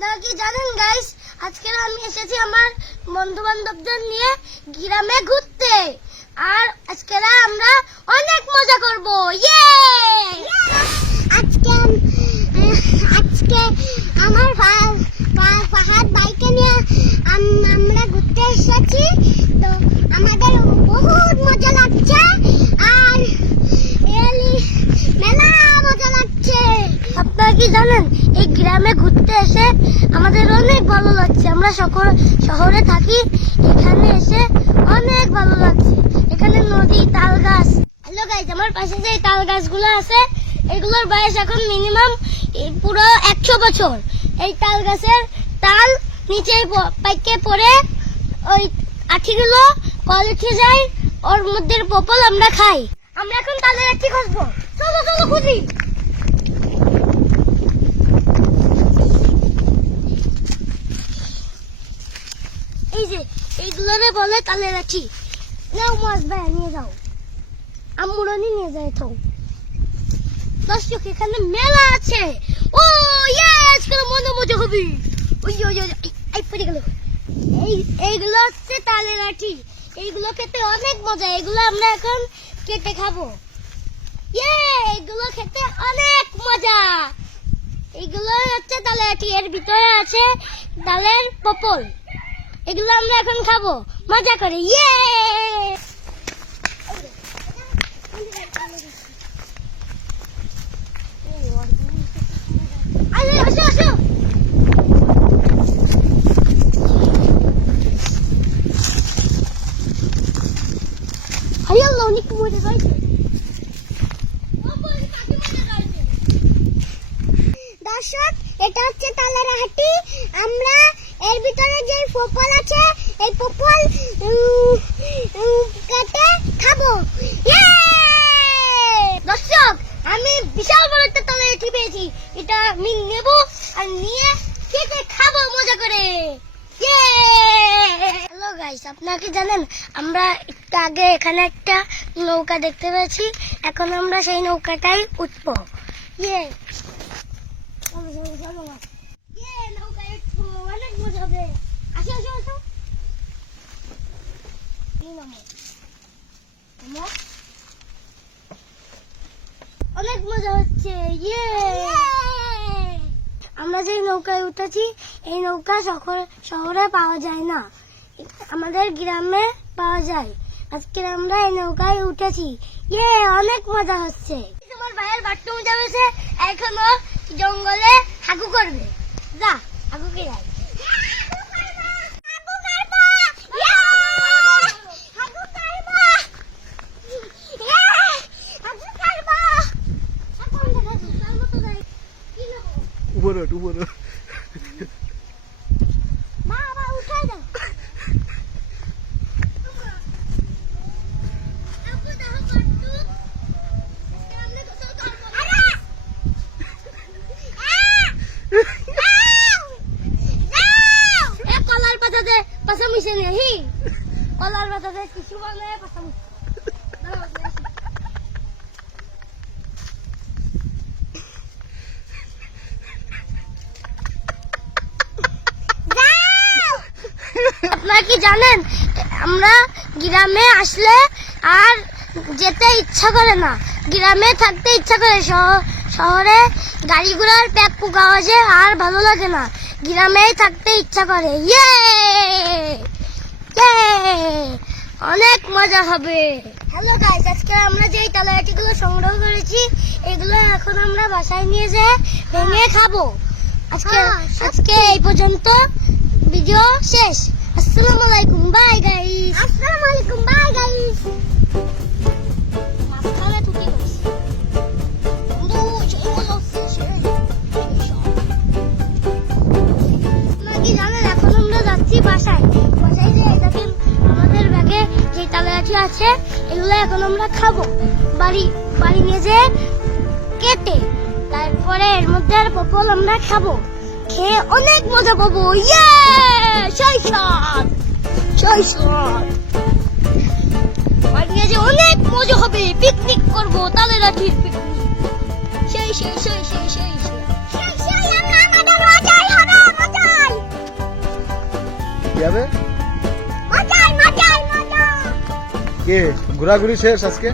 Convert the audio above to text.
আপনারা কি জানেন গাইস, আজকে আমি এসেছি আমার বন্ধু বান্ধবদের নিয়ে গ্রামে ঘুরতে। আর আজকে আমরা অনেক মজা করব। ইয়ে! আজকে আমার ফাহাদ বাইকে নিয়ে আমরা ঘুরতে এসেছি। তো আমাদের বহুত মজা লাগছে আর মেলা মজা লাগছে। আপনারা কি জানেন, এই গ্রামে ঘুরতে এসে আমাদের অনেক ভালো লাগছে। আমরা শহরে থাকি, এখানে এসে অনেক ভালো লাগছে। এখানে নদী, তাল গাছ। হ্যালো গাইস, আমার পাশে যে তাল গাছগুলো আছে এগুলোর বয়স এখন মিনিমাম পুরো 100 বছর। এই তাল গাছের তাল নিচে পাইকে পড়ে ওই আঠিগুলো কল উঠে যায়, ওর মধ্যে পপল আমরা খাই। আমরা এখন তালের আঠি খুঁজবো। চলো চলো খুঁজি। এই যে এইগুলোরে বলে তালের আঠি। নাও মাছ ভাই নিয়ে যাও, আমুরানি নিয়ে যায় তো। দর্শক, এখানে মেলা আছে। ও ইয়ে, আজকে মনে মজা হবে। ওই ওই এই পড়ে গেল। এইগুলো হচ্ছে তালের আঠি। এইগুলো খেতে অনেক মজা। এগুলো আমরা এখন কেটে খাবো। ইয়ে, এগুলো খেতে অনেক মজা। এইগুলো হচ্ছে তালের আঠি, এর ভিতরে আছে তালের পপল। এগুলো আমরা এখন খাবো মজা করে। ইয়ে! আসো আসো। আল্লাহ, অনেক মজা হয়েছে। দর্শক, এটা হচ্ছে তালের আঠি। আমরা এর ভিতরে যে পপল আছে এই পপল কেটে খাবো। দর্শক, আমি বিশাল বড় একটা তালের আঠি পেয়েছি। এটা আমি নেব আর নিয়ে কেটে খাবো মজা করে। হ্যালো গাইস, আপনারা কি জানেন, আমরা একটু আগে এখানে একটা নৌকা দেখতে পেয়েছি। এখন আমরা সেই নৌকাটাই উঠবো। ইয়ে! নৌকায় উঠবো, অনেক মজা হবে। আসো আসো আসো। অনেক মজা হচ্ছে। ইয়ে! আমরা যে নৌকায় উঠেছি এই নৌকা শহরে পাওয়া যায় না, আমাদের গ্রামে পাওয়া যায়। আজকে আমরা এই নৌকায় উঠেছি। ইয়ে! অনেক মজা হচ্ছে। তোমার ভাইয়ের বাথরুম যাবে, এখনো জঙ্গলে হাগু করবে। যা হাগুকে যাই। উপরে বাবা উঠাই দাও। কলার পাতাতে পাশা মিশে নেই। কলার পাতাতে কিছু বানায় পাশা মিশে। আপনারা কি জানেন, আমরা গ্রামে আসলে আর যেতে ইচ্ছা করে না, গ্রামে থাকতে ইচ্ছা করে। শহরে গাড়ি ঘোড়ার প্যাক পোকা আওয়াজে আর ভালো লাগে না, গ্রামেই থাকতে ইচ্ছা করে। ইয়ে! অনেক মজা হবে। হ্যালো গাইস, আজকে আমরা যে তালের আঠিগুলো সংগ্রহ করেছি এগুলো এখন আমরা বাসায় নিয়ে যেয়ে ভেঙে খাবো। আজকে এই পর্যন্ত, ভিডিও শেষ। আসসালামু আলাইকুম, বাই গাইস। আসসালামু আলাইকুম, বাই গাইস। মাঝখানে ঠুকে গেছে। আপনারা কি জানেন, এখন আমরা যাচ্ছি বাসায়। বাসায় যে দেখেন আমাদের ব্যাগে যে তালের আঠি আছে এগুলো এখন আমরা খাবো। বাড়ি নিয়ে যেয়ে কেটে তারপরে এর মধ্যে আর পপল আমরা খাবো। খেয়ে অনেক মজা পাবো। ইয়ে! বাড়ি যে অনেক মজা হবে। পিকনিক করবো, তালের আঠির পিকনিক। সেই কি হবে? মজাই মজাই মজা কে ঘোরাঘুরি শেষ আজকে?